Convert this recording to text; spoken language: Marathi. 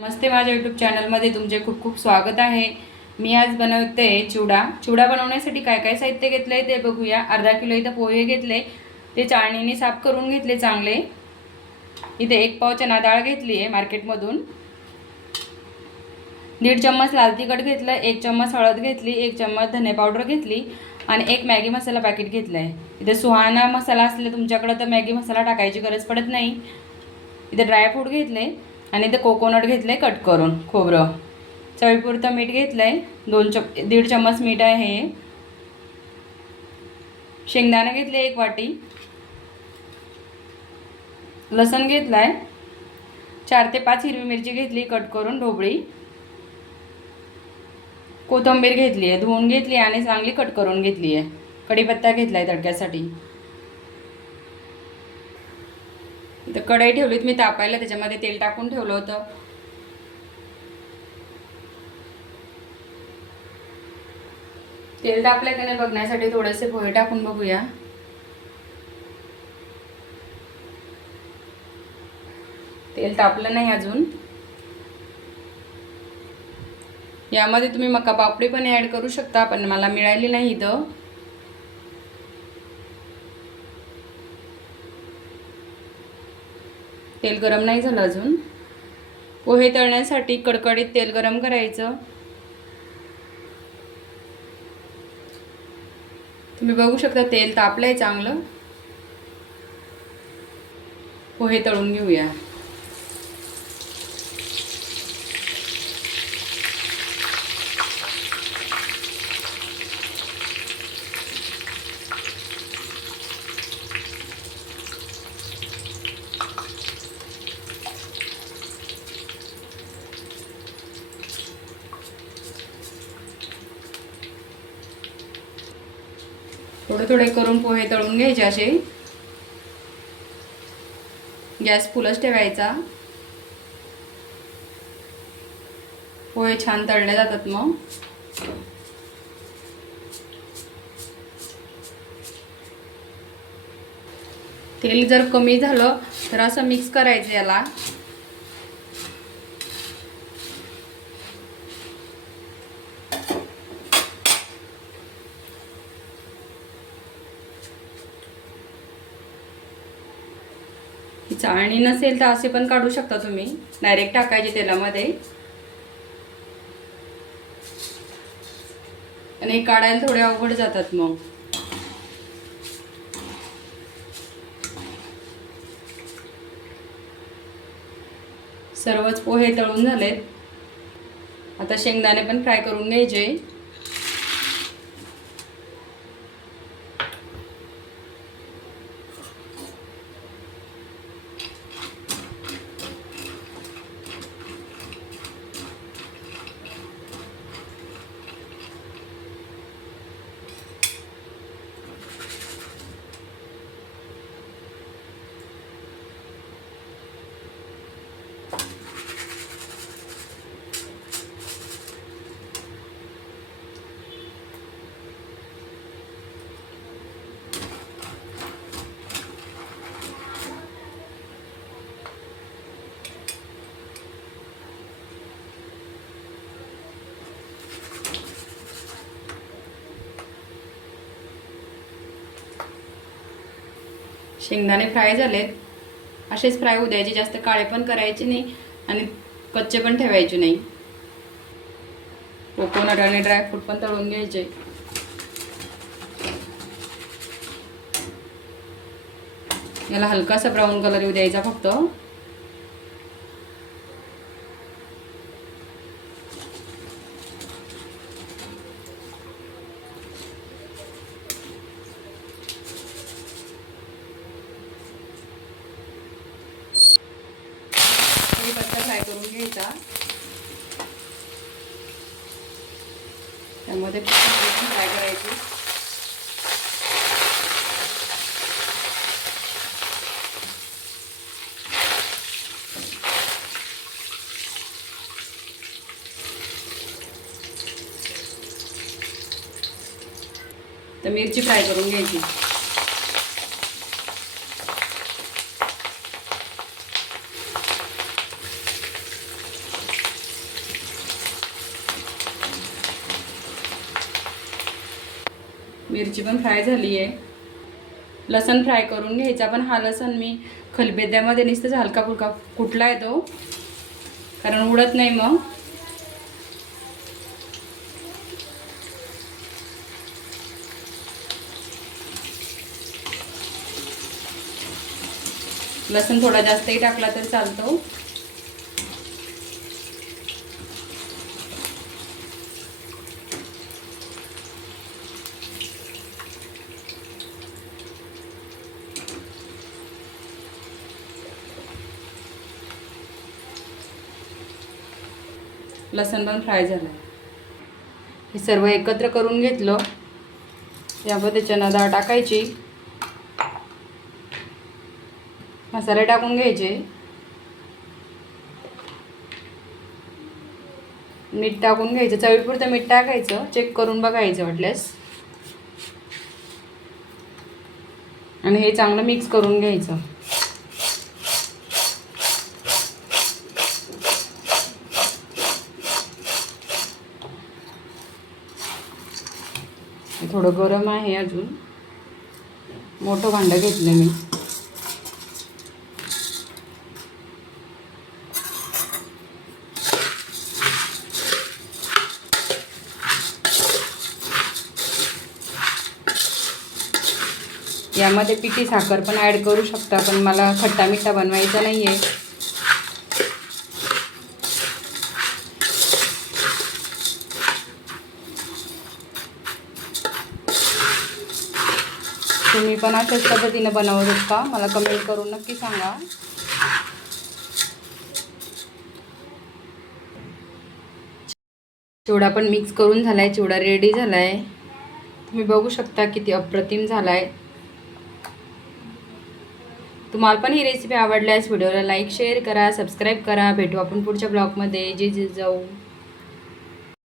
नमस्ते, माझ्या यूट्यूब चॅनलमध्ये तुमचे खूप खूप स्वागत आहे। मी आज बनवते चिवडा बनवण्यासाठी काय काय साहित्य घेतले ते बघूया। अर्धा किलो इथं पोहे घेतले, ते चाळणीने साफ करून घेतले चांगले। इथे 1 पाव चणा डाळ घेतली आहे मार्केटमधून। 1.5 चम्मच लाल तिखट घेतलं, 1 चम्मच हळद घेतली, 1 चम्मच धने पावडर घेतली आणि 1 मॅगी मसाला पॅकेट घेतला आहे। इथे सुहाना मसाला असले तुमच्याकडे तर मॅगी मसाला टाकायची गरज पडत नाही। इथे ड्रायफ्रूट घेतले आणि इथे कोकोनट घेतले कट करून, खोबरं, चवीपुरतं मीठ घेतलंय, 1.5 चम्मच मीठ आहे। शेंगदाणे घेतले 1 वाटी, लसूण घेतलाय, 4 ते 5 हिरवी मिरची घेतली कट करून ढोबळी, कोथिंबीर घेतली आहे, धुवून घेतली आणि चांगली कट करून घेतली आहे। कढीपत्ता घेतलाय तडक्यासाठी। तर कढई ठेवलीत मी तापायला, त्याच्यामध्ये तेल टाकून ठेवलं होतं। तेल तापले की नाही बघण्यासाठी थोडेसे पोहे टाकून बघूया। तेल तापलं नाही अजून। यामध्ये तुम्ही मका पापडी पण ॲड करू शकता, पण मला मिळाली नाही इथं। तेल गरम नाही झालं अजून। पोहे तळण्यासाठी कडकडीत तेल गरम करायचं। तुम्ही बघू शकता तेल तापलंय चांगलं। पोहे तळून घेऊया। थोडे थोडे करून पोहे तळून घ्यायचे असे। गॅस फुलच ठेवायचा। पोहे छान तळले जातात मग। तेल जर कमी झालं तर असं मिक्स करायचं याला। चाळणी नसेल तर असे पण काढू शकता तुम्ही, डायरेक्ट टाकायचे तेलामध्ये। आणि काढायला थोडे अवघड जातात मग। सर्वच पोहे तळून झालेत। आता शेंगदाणे पण फ्राय करून घ्यायचे। शेंगदाणे फ्राय झालेत, असेच फ्राय होऊ द्यायचे, जास्त काळे पण करायचे नाही आणि कच्चे पण ठेवायचे नाही। कोकोनट आणि ड्रायफ्रूट पण तळून घ्यायचे। याला हलकासा ब्राऊन कलर येऊ द्यायचा फक्त। कढीपत्ता फ्राय करून घ्यायचा, त्यामध्ये फ्राय करायची। तर मिरची फ्राय करून घ्यायची। मिरची पण फ्राय झाली आहे. लसण फ्राय करून घ्यायचा, पण हा लसण मी खलबत्त्यामध्ये नुसतं हलका फुलका कुठला आहे तो, कारण उडत नाही मग. लसण थोडा जास्तही टाकला तर चालतो. लसण पण फ्राय झालं. हे सर्व एकत्र करून घेतलं. यामध्ये चणा डाळ टाकायची, मसाले टाकून घ्यायचे, मीठ टाकून घ्यायचं, चवीपुरतं मीठ टाकायचं, चेक करून बघायचं वाटल्यास, आणि हे चांगलं मिक्स करून घ्यायचं. थोडं गरम आहे अजून, मोठं भांडं घेतलं मी. यामध्ये पिठी साखर पण ॲड करू शकता, पण मला खट्टा मिठा बनवायचा नाही आहे. तुम्ही पण अशाच पद्धतीने बनवू शकता, मला कमेंट करून नक्की सांगा. चिवडा पण मिक्स करून झाला आहे, चिवडा रेडी झाला आहे. तुम्ही बघू शकता किती अप्रतिम झाला आहे. तुम्हाला पण ही रेसिपी आवडल्यास व्हिडिओला लाईक शेअर करा, सबस्क्राईब करा. भेटू आपण पुढच्या ब्लॉगमध्ये. जे जाऊ.